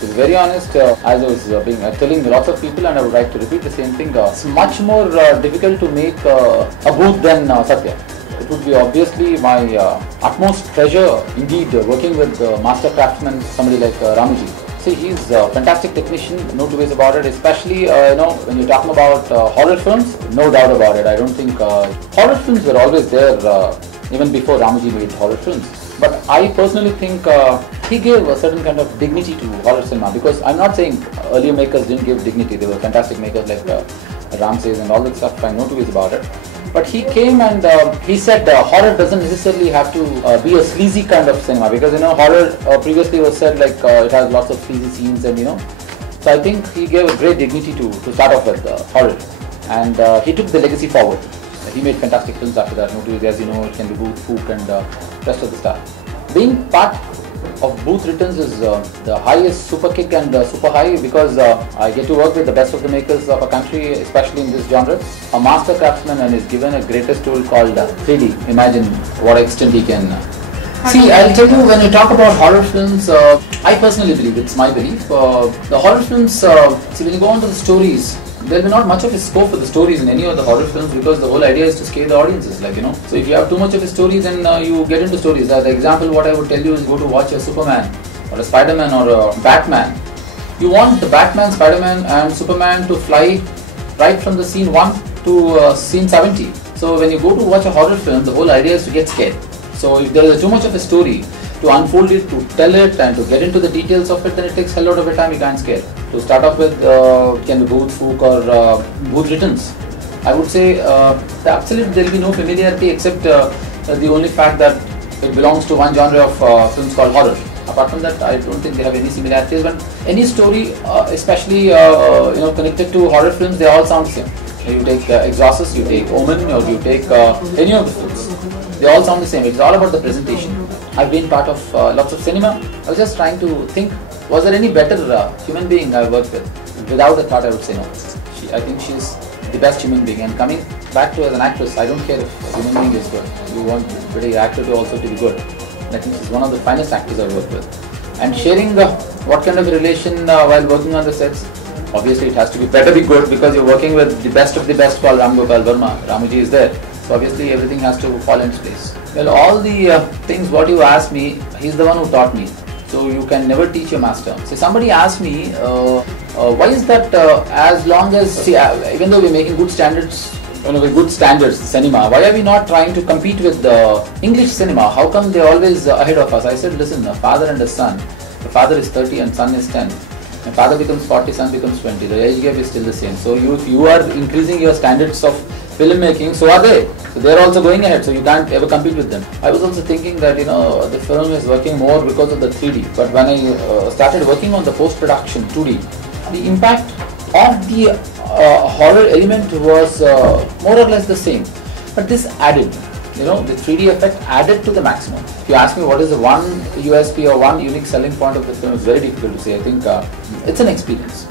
To be very honest, as I was telling lots of people, and I would like to repeat the same thing, it's much more difficult to make a Bhoot than Satya. It would be obviously my utmost pleasure indeed working with master craftsman, somebody like Ramuji. See, he's a fantastic technician, no two ways about it, especially when you're talking about horror films, no doubt about it. I don't think horror films were always there even before Ramuji made horror films. But I personally think he gave a certain kind of dignity to horror cinema, because I'm not saying earlier makers didn't give dignity. They were fantastic makers like Ramses and all that stuff, I know two ways about it. But he came and he said horror doesn't necessarily have to be a sleazy kind of cinema, because horror previously was said like it has lots of sleazy scenes, and so I think he gave a great dignity to start off with horror, and he took the legacy forward. He made fantastic films after that. As you know, it can be Bhoot, Fook, and rest of the stuff. Being part of Bhoot Returns is the highest super kick and super high, because I get to work with the best of the makers of a country, especially in this genre. A master craftsman, and is given a greatest tool called 3D. Imagine what extent he can. See, I'll tell you, when you talk about horror films, I personally believe, it's my belief, the horror films, see, when you go on to the stories, there will be not much of a scope for the stories in any of the horror films, because the whole idea is to scare the audiences, So if you have too much of a story, then you get into stories. The example what I would tell you is, go to watch a Superman or a Spider-Man or a Batman. You want the Batman, Spider-Man and Superman to fly right from the scene 1 to scene 70. So when you go to watch a horror film, the whole idea is to get scared. So if there is too much of a story, to unfold it, to tell it, and to get into the details of it, then it takes a lot of a time. You can't scare. To start off with, it can be Bhoot, Fook, or Bhoot Returns. I would say absolutely there will be no familiarity, except the only fact that it belongs to one genre of films called horror. Apart from that, I don't think they have any similarities. But any story, especially connected to horror films, they all sound the same. You take Exorcist, you take Omen, or you take any of the films. They all sound the same. It's all about the presentation. I've been part of lots of cinema. I was just trying to think, was there any better human being I've worked with? Without a thought, I would say no. I think she's the best human being. And coming back to as an actress, I don't care if a human being is good. You want the actor to also to be good. And I think she's one of the finest actors I've worked with. And sharing what kind of a relation while working on the sets, obviously it has to be better be good, because you're working with the best of the best called Ram Gopal Verma. Ramuji is there. So obviously everything has to fall into place. Well, all the things what you asked me, he's the one who taught me. So you can never teach your master. So somebody asked me, why is that as long as, even though we're making good standards, with good standards, cinema, why are we not trying to compete with the English cinema? How come they're always ahead of us? I said, listen, a father and a son. The father is 30 and son is 10. My father becomes 40, son becomes 20. The age gap is still the same. So if you are increasing your standards of filmmaking, so are they. So they're also going ahead, so you can't ever compete with them. I was also thinking that the film is working more because of the 3D. But when I started working on the post-production 2D, the impact of the horror element was more or less the same. But this added, the 3D effect added to the maximum. If you ask me what is the one USP or one unique selling point of the film, it's very difficult to say. I think it's an experience.